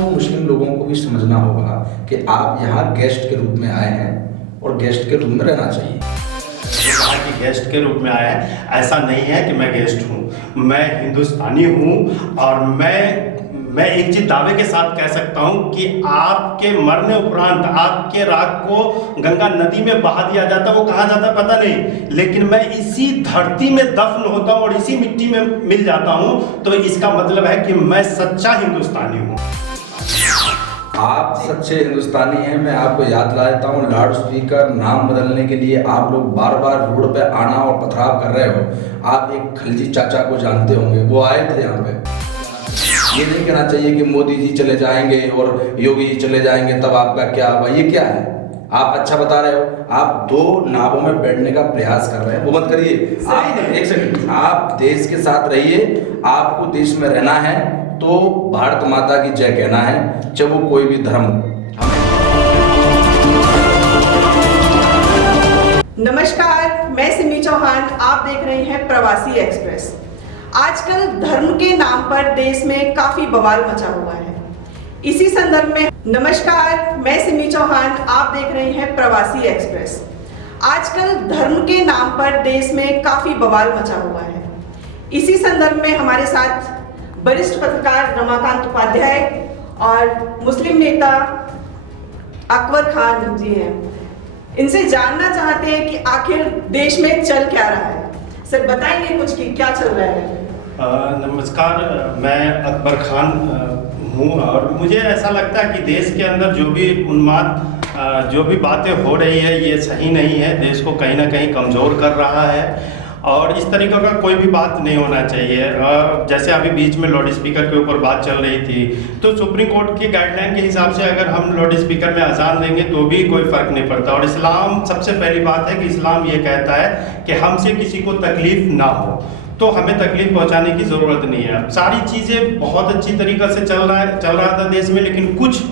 को मुस्लिम लोगों को भी समझना होगा कि आप यहाँ गेस्ट के रूप में आए हैं और गेस्ट के रूप में रहना चाहिए। कहा कि गेस्ट के रूप में आया है, ऐसा नहीं है कि मैं गेस्ट हूँ, मैं हिंदुस्तानी हूँ। और मैं एक चीज दावे के साथ कह सकता हूँ कि आपके मरने उपरांत आपके राख को गंगा नदी में बहा दिया जाता, वो कहाँ जाता पता नहीं, लेकिन मैं इसी धरती में दफन होता हूँ और इसी मिट्टी में मिल जाता हूँ। तो इसका मतलब है कि मैं सच्चा हिंदुस्तानी हूँ। आप सच्चे हिंदुस्तानी हैं। मैं आपको याद दिला देता हूँ, लाउड स्पीकर नाम बदलने के लिए आप लोग बार बार रोड पे आना और पथराव कर रहे हो। आप एक खलजी चाचा को जानते होंगे, वो आए थे यहाँ पे। ये नहीं कहना चाहिए कि मोदी जी चले जाएंगे और योगी जी चले जाएंगे तब आपका क्या हुआ। ये क्या है? आप अच्छा बता रहे हो, आप दो नावों में बैठने का प्रयास कर रहे हैं, वो मत करिए। आप एक सेकंड, आप देश के साथ रहिए। आपको देश में रहना है तो भारत माता की जय कहना है, चाहे वो कोई भी धर्म हो। नमस्कार, मैं सिमी चौहान, आप देख रहे हैं प्रवासी एक्सप्रेस। आजकल धर्म के नाम पर देश में काफी बवाल मचा हुआ है। इसी संदर्भ में नमस्कार, मैं सिमी चौहान, आप देख रहे हैं प्रवासी एक्सप्रेस। आजकल धर्म के नाम पर देश में काफी बवाल मचा हुआ है। इसी संदर्भ में हमारे साथ वरिष्ठ पत्रकार रमाकांत उपाध्याय और मुस्लिम नेता अकबर खान जी हैं। इनसे जानना चाहते हैं कि आखिर देश में चल क्या रहा है। सर बताएंगे कुछ कि क्या चल रहा है? नमस्कार, मैं अकबर खान हूँ और मुझे ऐसा लगता है कि देश के अंदर जो भी उन्माद जो भी बातें हो रही है ये सही नहीं है, देश को कहीं ना कहीं कमज़ोर कर रहा है और इस तरीके का कोई भी बात नहीं होना चाहिए। जैसे अभी बीच में लाउड स्पीकर के ऊपर बात चल रही थी, तो सुप्रीम कोर्ट की गाइडलाइन के हिसाब से अगर हम लाउड स्पीकर में अजान देंगे तो भी कोई फ़र्क नहीं पड़ता। और इस्लाम, सबसे पहली बात है कि इस्लाम ये कहता है कि हमसे किसी को तकलीफ़ ना हो, तो हमें तकलीफ पहुंचाने की ज़रूरत नहीं है। सारी चीज़ें बहुत अच्छी तरीक़े से चल रहा था देश में, लेकिन कुछ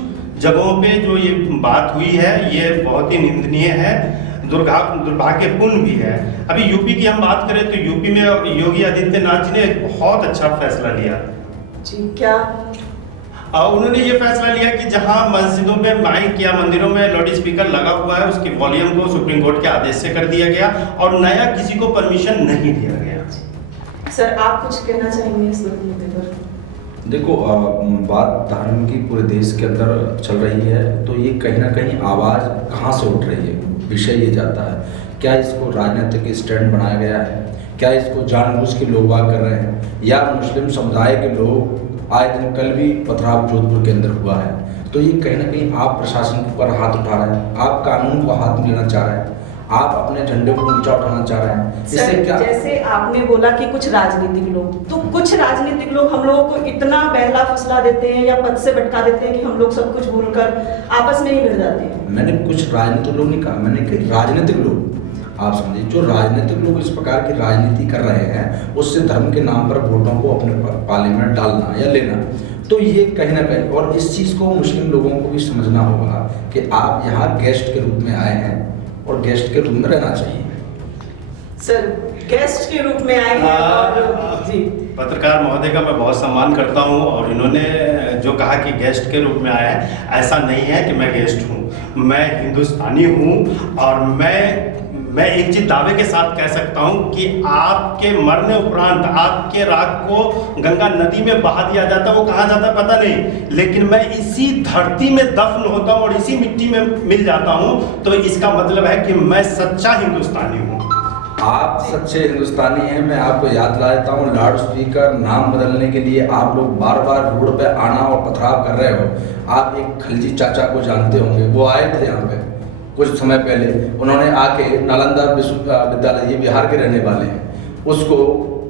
जगहों पे जो ये बात हुई है ये बहुत ही निंदनीय है, दुर्भाग्यपूर्ण भी है। अभी यूपी की हम बात करें तो यूपी में योगी आदित्यनाथ जी ने एक बहुत अच्छा फैसला लिया। जी, क्या? उन्होंने ये फैसला लिया कि जहां मस्जिदों में माइक या मंदिरों में लाउड स्पीकर लगा हुआ है उसकी वॉल्यूम को सुप्रीम कोर्ट के आदेश से कर दिया गया और नया किसी को परमिशन नहीं दिया गया। सर आप कुछ कहना चाहेंगे इस मुद्दे पर? देखो, बात धर्म की पूरे देश के अंदर चल रही है तो ये कहीं ना कहीं आवाज़ कहाँ से उठ रही है, विषय ये जाता है। क्या इसको राजनीतिक स्टैंड बनाया गया है? क्या इसको जानबूझ के लोग वार कर रहे हैं? या मुस्लिम समुदाय के लोग आए दिन, कल भी पथराव जोधपुर के अंदर हुआ है, तो ये कहीं ना कहीं आप प्रशासन के ऊपर हाथ उठा रहे हैं, आप कानून को हाथ में लेना चाह रहे हैं, आप अपने झंडे को ऊंचा उठाना चाह रहे हैं। इससे क्या? जैसे आपने बोला कि कुछ राजनीतिक लोग, तो कुछ राजनीतिक लोग हम लोगों को इतना बहला फुसला देते हैं या पद से भटका देते हैं कि हम लोग सब कुछ भूलकर आपस में ही मिल जाते हैं। मैंने कुछ राजनीतिक लोग नहीं कहा, मैंने कहा राजनीतिक लोग। आप समझिए, जो राजनीतिक लोग इस प्रकार की राजनीति कर रहे हैं उससे धर्म के नाम पर वोटों को अपने पार्लियामेंट डालना या लेना, तो ये कहीं ना कहीं, और इस चीज़ को मुस्लिम लोगों को भी समझना होगा कि आप यहाँ गेस्ट के रूप में आए हैं और गेस्ट के रूप में रहना चाहिए। सर गेस्ट के रूप में आए हैं और जी, पत्रकार महोदय का मैं बहुत सम्मान करता हूं और इन्होंने जो कहा कि गेस्ट के रूप में आया है, ऐसा नहीं है कि मैं गेस्ट हूं, मैं हिंदुस्तानी हूं। और मैं एक चीज दावे के साथ कह सकता हूं कि आपके मरने उपरांत आपके राख को गंगा नदी में बहा दिया जाता, वो कहाँ जाता पता नहीं, लेकिन मैं इसी धरती में दफन होता हूं और इसी मिट्टी में मिल जाता हूं। तो इसका मतलब है कि मैं सच्चा हिंदुस्तानी हूं। आप सच्चे हिंदुस्तानी हैं। मैं आपको याद दिला देता हूँ, लाउड स्पीकर नाम बदलने के लिए आप लोग बार बार रोड पे आना और पथराव कर रहे हो। आप एक खलजी चाचा को जानते होंगे, वो आए थे यहाँ पे कुछ समय पहले। उन्होंने आके नालंदा विश्वविद्यालय, ये बिहार के रहने वाले हैं,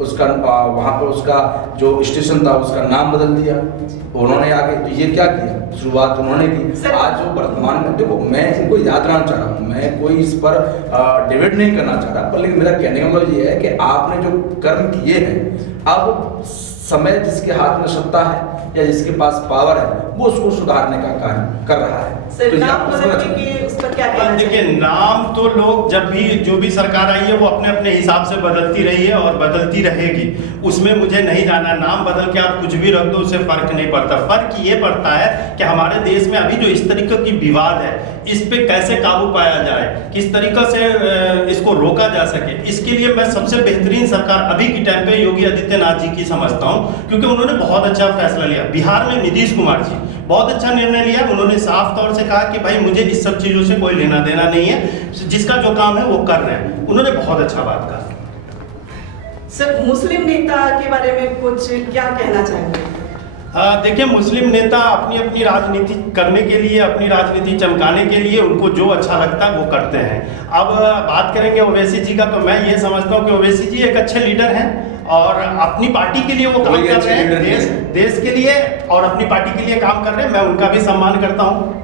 उसका वहाँ पर उसका जो स्टेशन था उसका नाम बदल दिया उन्होंने आके। तो ये क्या किया? शुरुआत उन्होंने की। आज जो वर्तमान में, देखो मैं इनको याद रखना चाह रहा हूँ, मैं कोई इस पर डिबेट नहीं करना चाह रहा, पर लेकिन मेरा कहने का मतलब ये है कि आपने जो कर्म किए हैं, अब समय जिसके हाथ में सत्ता है या जिसके पास पावर है वो उसको सुधारने का कार्य कर रहा है। सर तो ये नाम आपको बदलने समझ- के उस पर क्या कहना देखिए, चाहिए? नाम तो लोग जब भी जो भी सरकार आई है वो अपने अपने हिसाब से बदलती रही है और बदलती रहेगी, उसमें मुझे नहीं जाना। नाम बदल के आप कुछ भी रख दो, उससे फर्क नहीं पड़ता। फर्क ये पड़ता है कि हमारे देश में अभी जो इस तरीके की विवाद है, इस पे कैसे काबू पाया जाए, किस तरीके से इसको रोका जा सके। इसके लिए मैं सबसे बेहतरीन सरकार अभी के टाइम पे योगी आदित्यनाथ जी की समझता हूँ, क्योंकि उन्होंने बहुत अच्छा फैसला लिया। बिहार में नीतीश कुमार जी बहुत अच्छा निर्णय लिया। उन्होंने साफ तौर से कहा कि भाई मुझे इस सब चीज़ों से कोई लेना देना नहीं है, जिसका जो काम है वो कर रहे हैं। उन्होंने बहुत अच्छा बात कहा। सर मुस्लिम नेता के बारे में कुछ क्या कहना चाहेंगे? देखिए, मुस्लिम नेता अपनी अपनी राजनीति करने के लिए, अपनी राजनीति चमकाने के लिए उनको जो अच्छा लगता है वो करते हैं। अब बात करेंगे ओवैसी जी का, तो मैं ये समझता हूँ कि ओवैसी जी एक अच्छे लीडर हैं और अपनी पार्टी के लिए वो काम कर रहे हैं, देश के लिए और अपनी पार्टी के लिए काम कर रहे हैं। मैं उनका भी सम्मान करता हूँ।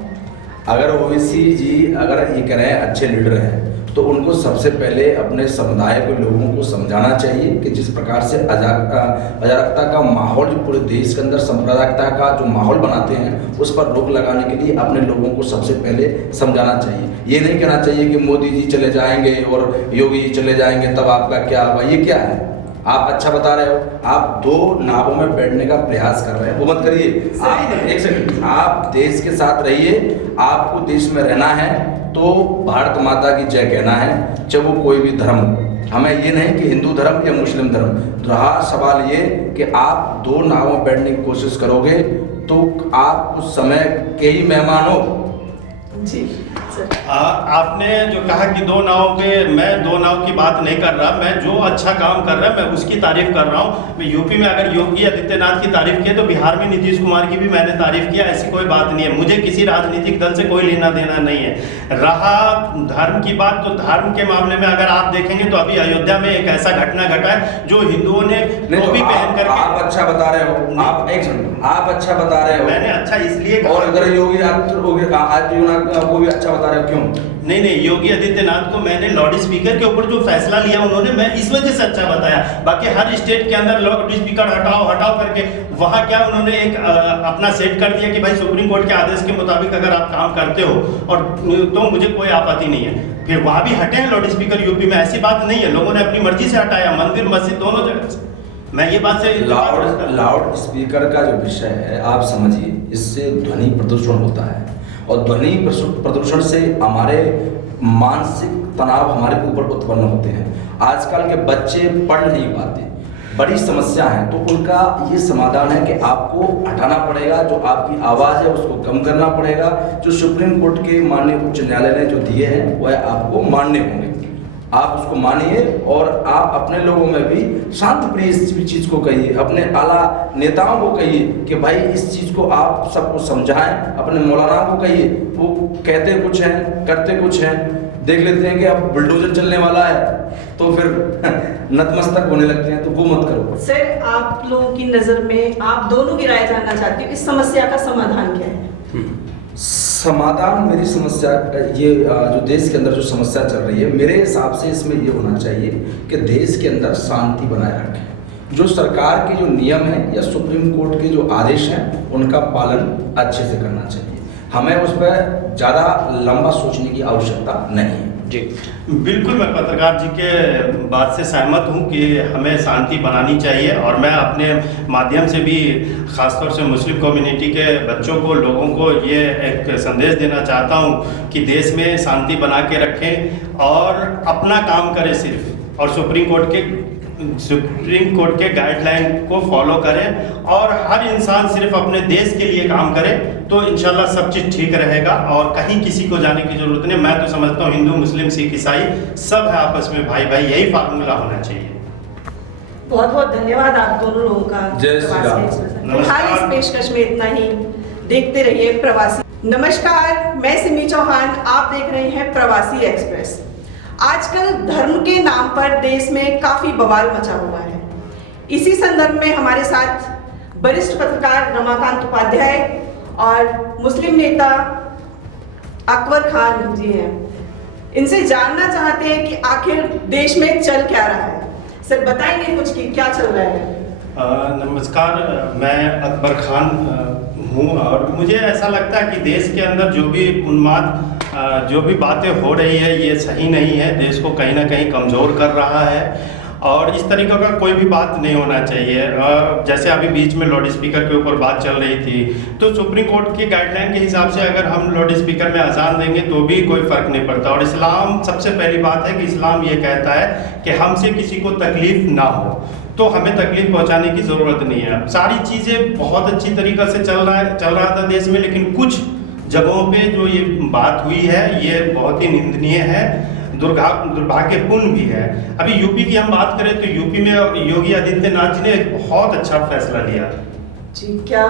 अगर ओवैसी जी अगर ये कह रहे हैं अच्छे लीडर हैं, तो उनको सबसे पहले अपने समुदाय के लोगों को समझाना चाहिए कि जिस प्रकार से अराजकता का माहौल जो पूरे देश के अंदर सांप्रदायिकता का जो माहौल बनाते हैं, उस पर रोक लगाने के लिए अपने लोगों को सबसे पहले समझाना चाहिए। ये नहीं कहना चाहिए कि मोदी जी चले जाएंगे और योगी जी चले जाएंगे तब आपका क्या होगा। ये क्या है? आप अच्छा बता रहे हो, आप दो नावों में बैठने का प्रयास कर रहे हैं, वो मत करिए। आप एक सेकंड, आप देश के साथ रहिए। आपको देश में रहना है तो भारत माता की जय कहना है, चाहे वो कोई भी धर्म हो। हमें ये नहीं कि हिंदू धर्म या मुस्लिम धर्म, रहा सवाल ये कि आप दो नावों में बैठने की कोशिश करोगे तो आप उस समय के ही मेहमान हो। जी सर, आपने जो कहा कि दो नाव पे, मैं दो नाव की बात नहीं कर रहा। मैं जो अच्छा काम कर रहा है मैं उसकी तारीफ कर रहा हूँ। मैं यूपी में अगर योगी आदित्यनाथ की तारीफ की तो बिहार में नीतीश कुमार की भी मैंने तारीफ किया। ऐसी कोई बात नहीं है। मुझे किसी राजनीतिक दल से कोई लेना देना नहीं है। रहा धर्म की बात, तो धर्म के मामले में अगर आप देखेंगे तो अभी अयोध्या में एक ऐसा घटना घटा है जो हिंदुओं ने टोपी पहन करके। आप अच्छा बता रहे हो, आप एक मिनट, आप अच्छा बता रहे हो। मैंने अच्छा इसलिए और अगर योगी आदित्यनाथ को भी अच्छा बता रहे हो, क्यों? नहीं, योगी आदित्यनाथ को मैंने लाउड स्पीकर के ऊपर जो फैसला लिया उन्होंने, मैं इस वजह से अच्छा बताया। बाकी हर स्टेट के अंदर लाउड स्पीकर हटाओ करके वहाँ क्या उन्होंने एक अपना सेट कर दिया कि भाई सुप्रीम कोर्ट के आदेश के मुताबिक अगर आप काम करते हो और तो मुझे कोई आपत्ति नहीं है। फिर वहाँ भी हटे हैं लाउड स्पीकर यूपी में, ऐसी बात नहीं है। लोगों ने अपनी मर्जी से हटाया, मंदिर मस्जिद दोनों जगह से। मैं ये बात से लाउड स्पीकर का जो विषय है आप समझिए, इससे ध्वनि प्रदूषण होता है और ध्वनि प्रदूषण से हमारे मानसिक तनाव हमारे ऊपर उत्पन्न होते हैं। आजकल के बच्चे पढ़ नहीं पाते, बड़ी समस्या है। तो उनका ये समाधान है कि आपको हटाना पड़ेगा, जो आपकी आवाज़ है उसको कम करना पड़ेगा। जो सुप्रीम कोर्ट के माननीय उच्च न्यायालय ने जो दिए हैं वह आपको मानने होंगे। आप उसको मानिए और आप अपने लोगों में भी शांत प्रिय इस चीज़ को कहिए, अपने आला नेताओं को कहिए कि भाई इस चीज़ को आप सबको समझाएं। अपने मौलाना को कहिए, वो कहते कुछ हैं करते कुछ हैं। देख लेते हैं कि अब बुलडोजर चलने वाला है तो फिर नतमस्तक होने लगते हैं, तो वो मत करो। सर आप लोगों की नज़र में आप दोनों की राय जानना चाहती हूँ, इस समस्या का समाधान क्या है? समाधान, मेरी समस्या ये जो देश के अंदर जो समस्या चल रही है, मेरे हिसाब से इसमें ये होना चाहिए कि देश के अंदर शांति बनाए रखें। जो सरकार के जो नियम हैं या सुप्रीम कोर्ट के जो आदेश हैं उनका पालन अच्छे से करना चाहिए। हमें उस पर ज़्यादा लंबा सोचने की आवश्यकता नहीं है। जी बिल्कुल, मैं पत्रकार जी के बात से सहमत हूं कि हमें शांति बनानी चाहिए। और मैं अपने माध्यम से भी ख़ासतौर से मुस्लिम कम्युनिटी के बच्चों को, लोगों को ये एक संदेश देना चाहता हूं कि देश में शांति बना के रखें और अपना काम करें सिर्फ, और सुप्रीम कोर्ट के गाइडलाइन को फॉलो करें और हर इंसान सिर्फ अपने देश के लिए काम करे तो इंशाल्लाह सब चीज़ ठीक रहेगा और कहीं किसी को जाने की जरूरत नहीं। मैं तो समझता हूँ हिंदू मुस्लिम सिख ईसाई सब है आपस में भाई भाई, यही फार्मूला होना चाहिए। बहुत बहुत धन्यवाद आप दोनों लोगों का। जय श्री राम। फिलहाल इस पेशकश में इतना ही। देखते रहिए प्रवासी। नमस्कार, मैं सिमी चौहान, आप देख रहे हैं प्रवासी एक्सप्रेस। आजकल धर्म के नाम पर देश में काफी बवाल मचा हुआ है। इसी संदर्भ में हमारे साथ वरिष्ठ पत्रकार रमाकांत उपाध्याय और मुस्लिम नेता अकबर खान जी हैं। इनसे जानना चाहते हैं कि आखिर देश में चल क्या रहा है। सर बताएंगे कुछ कि क्या चल रहा है? नमस्कार, मैं अकबर खान हूँ और मुझे ऐसा लगता है कि देश के अंदर जो भी उन्माद जो भी बातें हो रही है ये सही नहीं है, देश को कहीं ना कहीं कमज़ोर कर रहा है और इस तरीके का कोई भी बात नहीं होना चाहिए। जैसे अभी बीच में लाउड स्पीकर के ऊपर बात चल रही थी, तो सुप्रीम कोर्ट की गाइडलाइन के हिसाब से अगर हम लाउड स्पीकर में अजान देंगे तो भी कोई फ़र्क नहीं पड़ता। और इस्लाम, सबसे पहली बात है कि इस्लाम ये कहता है कि हमसे किसी को तकलीफ़ ना हो, तो हमें तकलीफ पहुंचाने की ज़रूरत नहीं है। सारी चीज़ें बहुत अच्छी तरीक़े से चल रहा था देश में, लेकिन कुछ जगहों पे जो ये बात हुई है ये बहुत ही निंदनीय है, दुर्भाग्यपूर्ण भी है। अभी यूपी की हम बात करें तो यूपी में योगी आदित्यनाथ जी ने एक बहुत अच्छा फैसला लिया। जी, क्या?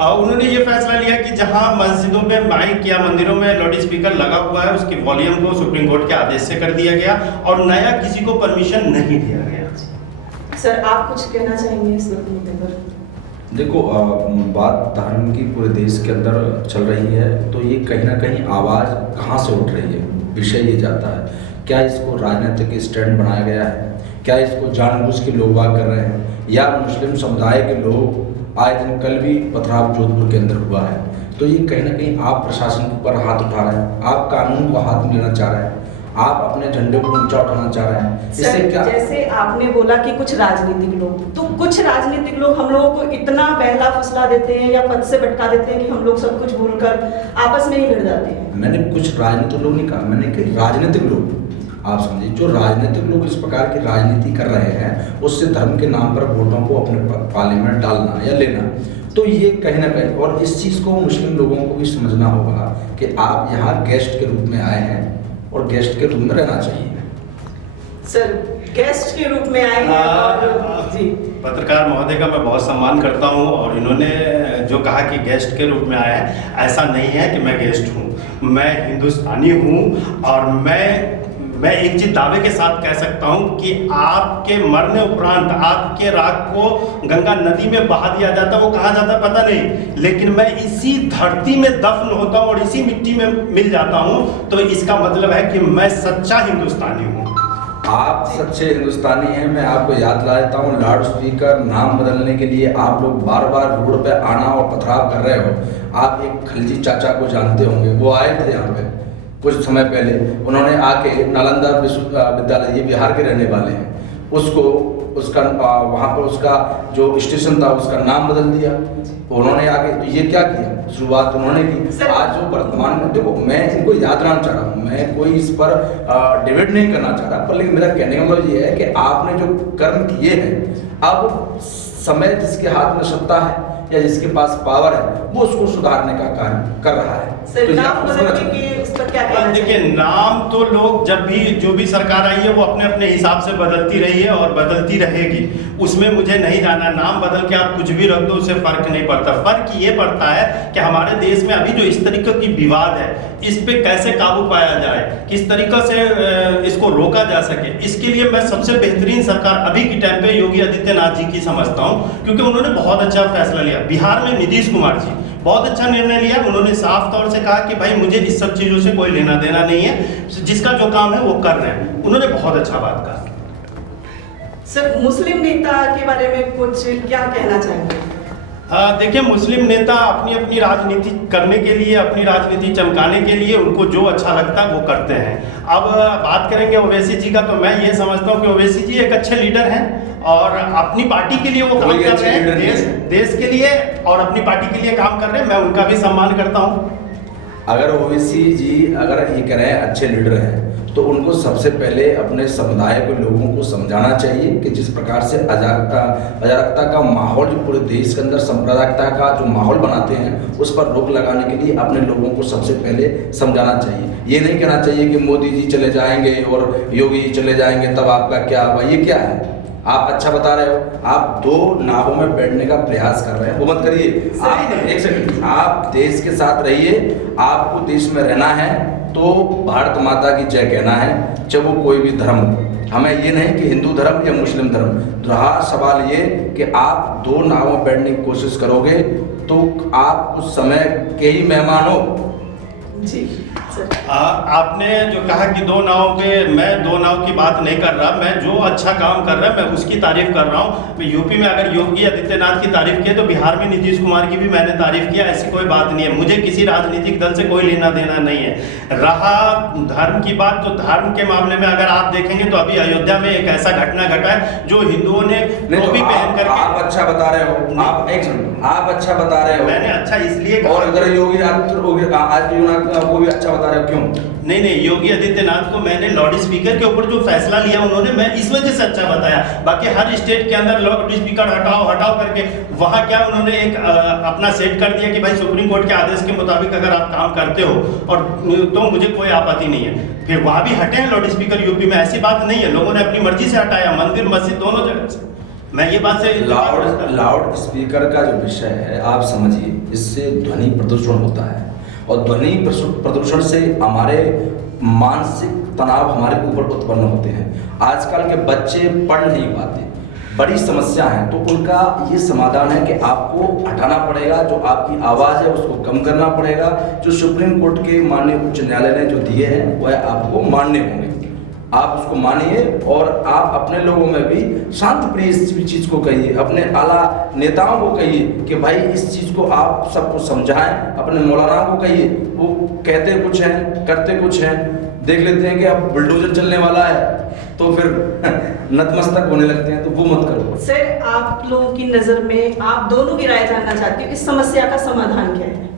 उन्होंने ये फैसला लिया कि जहां मस्जिदों में माइक या मंदिरों में लाउड स्पीकर लगा हुआ है उसकी वॉल्यूम को सुप्रीम कोर्ट के आदेश से कर दिया गया और नया किसी को परमिशन नहीं दिया गया। सर, आप कुछ कहना चाहेंगे इस मुद्दे पर? देखो, बात धर्म की पूरे देश के अंदर चल रही है, तो ये कहीं ना कहीं आवाज़ कहाँ से उठ रही है, विषय ये जाता है। क्या इसको राजनीतिक स्टैंड बनाया गया है? क्या इसको जानबूझ के लोग बात कर रहे हैं? या मुस्लिम समुदाय के लोग, आए दिन कल भी पथराव जोधपुर के अंदर हुआ है, तो ये कहीं ना कहीं आप प्रशासन के ऊपर हाथ उठा रहे हैं, आप कानून को हाथ में लेना चाह रहे हैं, आप अपने झंडे को ऊंचा उठाना चाह रहे हैं। इससे क्या, जैसे आपने बोला कि कुछ राजनीतिक लोग, तो कुछ राजनीतिक लोग हम लोगों को इतना बहला फुसला देते हैं या पद से भटका देते हैं कि हम लोग सब कुछ भूलकर आपस में ही भिड़ जाते हैं। मैंने कुछ राजनीतिक लोग नहीं कहा, मैंने कि राजनीतिक लोग, आप समझिए, जो राजनीतिक लोग इस प्रकार की राजनीति कर रहे हैं, उससे धर्म के नाम पर वोटों को अपने पार्लियामेंट डालना या लेना, तो ये कहीं ना कहीं, और इस चीज़ को मुस्लिम लोगों को भी समझना होगा कि आप यहाँ गेस्ट के रूप में आए हैं और गेस्ट के रूप में रहना चाहिए। सर, गेस्ट के रूप में आए हैं और जी, पत्रकार महोदय का मैं बहुत सम्मान करता हूं और इन्होंने जो कहा कि गेस्ट के रूप में आया है, ऐसा नहीं है कि मैं गेस्ट हूं, मैं हिंदुस्तानी हूं और मैं एक चीज दावे के साथ कह सकता हूं कि आपके मरने उपरांत आपके राख को गंगा नदी में बहा दिया जाता, वो कहाँ जाता पता नहीं, लेकिन मैं इसी धरती में दफन होता हूं और इसी मिट्टी में मिल जाता हूं, तो इसका मतलब है कि मैं सच्चा हिंदुस्तानी हूं। आप सच्चे हिंदुस्तानी हैं। मैं आपको याद दिला देता हूँ, लाउड स्पीकर नाम बदलने के लिए आप लोग बार बार रोड पे आना और पथराव कर रहे हो। आप एक खलजी चाचा को जानते होंगे, वो आए थे यहाँ पे कुछ समय पहले, उन्होंने आके नालंदा विश्वविद्यालय, ये बिहार के रहने वाले हैं, उसका वहाँ पर उसका जो स्टेशन था उसका नाम बदल दिया उन्होंने आके। तो ये क्या किया, शुरुआत उन्होंने की। आज जो वर्तमान में, देखो, मैं इनको याद दिलाना चाह रहा हूँ, मैं कोई इस पर डिबेट नहीं करना चाह रहा, पर लेकिन मेरा कहने का मतलब ये है कि आपने जो कर्म किए हैं, अब समय जिसके हाथ में सत्ता है या जिसके पास पावर है, वो उसको सुधारने का कार्य कर रहा है। सर, नाम बदलने के इस पर क्या कहना देखिए, नाम तो लोग जब भी जो भी सरकार आई है वो अपने अपने हिसाब से बदलती रही है और बदलती रहेगी, उसमें मुझे नहीं जाना। नाम बदल के आप कुछ भी रख दो, उससे फर्क नहीं पड़ता। फर्क ये पड़ता है कि हमारे देश में अभी जो इस तरीके की विवाद है, इस पे कैसे काबू पाया जाए, किस तरीके से इसको रोका जा सके, इसके लिए मैं सबसे बेहतरीन सरकार अभी के टाइम पे योगी आदित्यनाथ जी की समझता हूँ, क्योंकि उन्होंने बहुत अच्छा फैसला लिया। बिहार में नीतीश कुमार जी बहुत अच्छा निर्णय लिया, उन्होंने साफ तौर से कहा कि भाई मुझे इस सब चीज़ों से कोई लेना देना नहीं है, जिसका जो काम है वो कर रहे हैं, उन्होंने बहुत अच्छा बात कहा। सर, मुस्लिम नेता के बारे में कुछ क्या कहना चाहेंगे? देखिए, मुस्लिम नेता अपनी अपनी राजनीति करने के लिए, अपनी राजनीति चमकाने के लिए उनको जो अच्छा लगता है वो करते हैं। अब बात करेंगे ओवैसी जी का, तो मैं ये समझता हूँ कि ओवैसी जी एक अच्छे लीडर हैं और अपनी पार्टी के लिए वो काम कर रहे हैं, देश के लिए और अपनी पार्टी के लिए काम कर रहे हैं, मैं उनका भी सम्मान करता हूँ। अगर ओवैसी जी अगर ये कह रहे हैं अच्छे लीडर हैं, तो उनको सबसे पहले अपने समुदाय के लोगों को समझाना चाहिए कि जिस प्रकार से अराजकता का माहौल जो पूरे देश के अंदर सांप्रदायिकता का जो माहौल बनाते हैं, उस पर रोक लगाने के लिए अपने लोगों को सबसे पहले समझाना चाहिए। ये नहीं कहना चाहिए कि मोदी जी चले जाएंगे और योगी जी चले जाएंगे तब आपका क्या हुआ। ये क्या है, आप अच्छा बता रहे हो, आप दो नावों में बैठने का प्रयास कर रहे हैं, वो मत करिए। आप एक सेकंड, आप देश के साथ रहिए, आपको देश में रहना है तो भारत माता की जय कहना है, चाहे वो कोई भी धर्म हो। हमें ये नहीं कि हिंदू धर्म या मुस्लिम धर्म, रहा सवाल ये कि आप दो नावों में बैठने की कोशिश करोगे तो आप कुछ समय के ही मेहमान हो। जी। आपने जो कहा कि दो नाव पे, मैं दो नाव की बात नहीं कर रहा, मैं जो अच्छा काम कर रहा है मैं उसकी तारीफ कर रहा हूँ। मैं यूपी में अगर योगी आदित्यनाथ की तारीफ की तो बिहार में नीतीश कुमार की भी मैंने तारीफ किया, ऐसी कोई बात नहीं है। मुझे किसी राजनीतिक दल से कोई लेना देना नहीं है। रहा धर्म की बात, तो धर्म के मामले में अगर आप देखेंगे तो अभी अयोध्या में एक ऐसा घटना घटा है जो हिंदुओं ने टोपी पहन करके, आप अच्छा बता रहे हो, आप अच्छा बता रहे हो, मैंने अच्छा इसलिए और अगर योगी आदित्यनाथ को भी अच्छा बता रहे हो, क्यों? नहीं, योगी आदित्यनाथ को मैंने लाउड स्पीकर के ऊपर जो फैसला लिया उन्होंने, मैं इस वजह से अच्छा बताया। बाकी हर स्टेट के अंदर लाउड स्पीकर हटाओ करके वहां क्या उन्होंने एक अपना सेट कर दिया कि भाई सुप्रीम कोर्ट के आदेश के मुताबिक अगर आप काम करते हो और तो मुझे कोई आपत्ति नहीं है। फिर वहां भी हटे हैं लाउड स्पीकर यूपी में, ऐसी बात नहीं है, लोगों ने अपनी मर्जी से हटाया, मंदिर मस्जिद दोनों जगह से। मैं ये बात से लाउड स्पीकर का जो विषय है आप समझिए, इससे ध्वनि प्रदूषण होता है और ध्वनि प्रदूषण से हमारे मानसिक तनाव हमारे ऊपर उत्पन्न होते हैं। आजकल के बच्चे पढ़ नहीं पाते, बड़ी समस्या है, तो उनका ये समाधान है कि आपको हटाना पड़ेगा, जो आपकी आवाज़ है उसको कम करना पड़ेगा। जो सुप्रीम कोर्ट के माननीय उच्च न्यायालय ने जो दिए हैं वह आपको मानने होंगे, आप उसको मानिए और आप अपने लोगों में भी शांत प्रिय इस चीज़ को कहिए, अपने आला नेताओं को कहिए कि भाई इस चीज़ को आप सबको समझाएं, अपने मौलाना को कहिए, वो कहते कुछ हैं करते कुछ हैं, देख लेते हैं कि अब बुलडोजर चलने वाला है तो फिर नतमस्तक होने लगते हैं, तो वो मत करो। सर, आप लोगों की नज़र में, आप दोनों की राय जानना चाहती हूँ, इस समस्या का समाधान क्या है?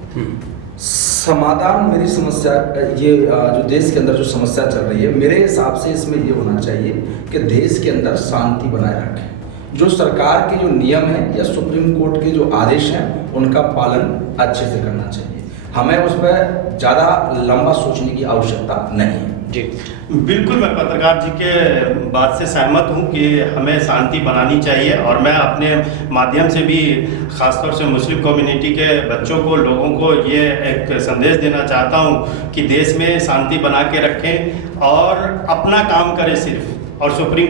समाधान, मेरी समस्या ये जो देश के अंदर जो समस्या चल रही है, मेरे हिसाब से इसमें ये होना चाहिए कि देश के अंदर शांति बनाए रखें। जो सरकार के जो नियम हैं या सुप्रीम कोर्ट के जो आदेश हैं उनका पालन अच्छे से करना चाहिए। हमें उस पर ज़्यादा लंबा सोचने की आवश्यकता नहीं है। जी बिल्कुल, मैं पत्रकार जी के बात से सहमत हूं कि हमें शांति बनानी चाहिए, और मैं अपने माध्यम से भी ख़ासतौर से मुस्लिम कम्युनिटी के बच्चों को, लोगों को ये एक संदेश देना चाहता हूं कि देश में शांति बना के रखें और अपना काम करें सिर्फ, और सुप्रीम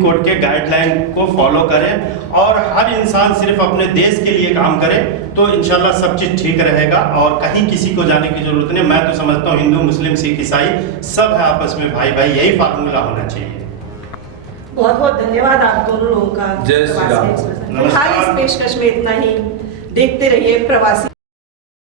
कोर्ट के गाइडलाइन को फॉलो करें और हर इंसान सिर्फ अपने देश के लिए काम करे, तो इंशाल्लाह सब चीज़ ठीक रहेगा और कहीं किसी को जाने की जरूरत नहीं। मैं तो समझता हूँ हिंदू मुस्लिम सिख ईसाई सब है आपस में भाई भाई, यही फार्मूला होना चाहिए। बहुत बहुत धन्यवाद आप दोनों लोगों का। जय श्री राम। फिलहाल इस पेशकश में इतना ही। देखते रहिए प्रवासी।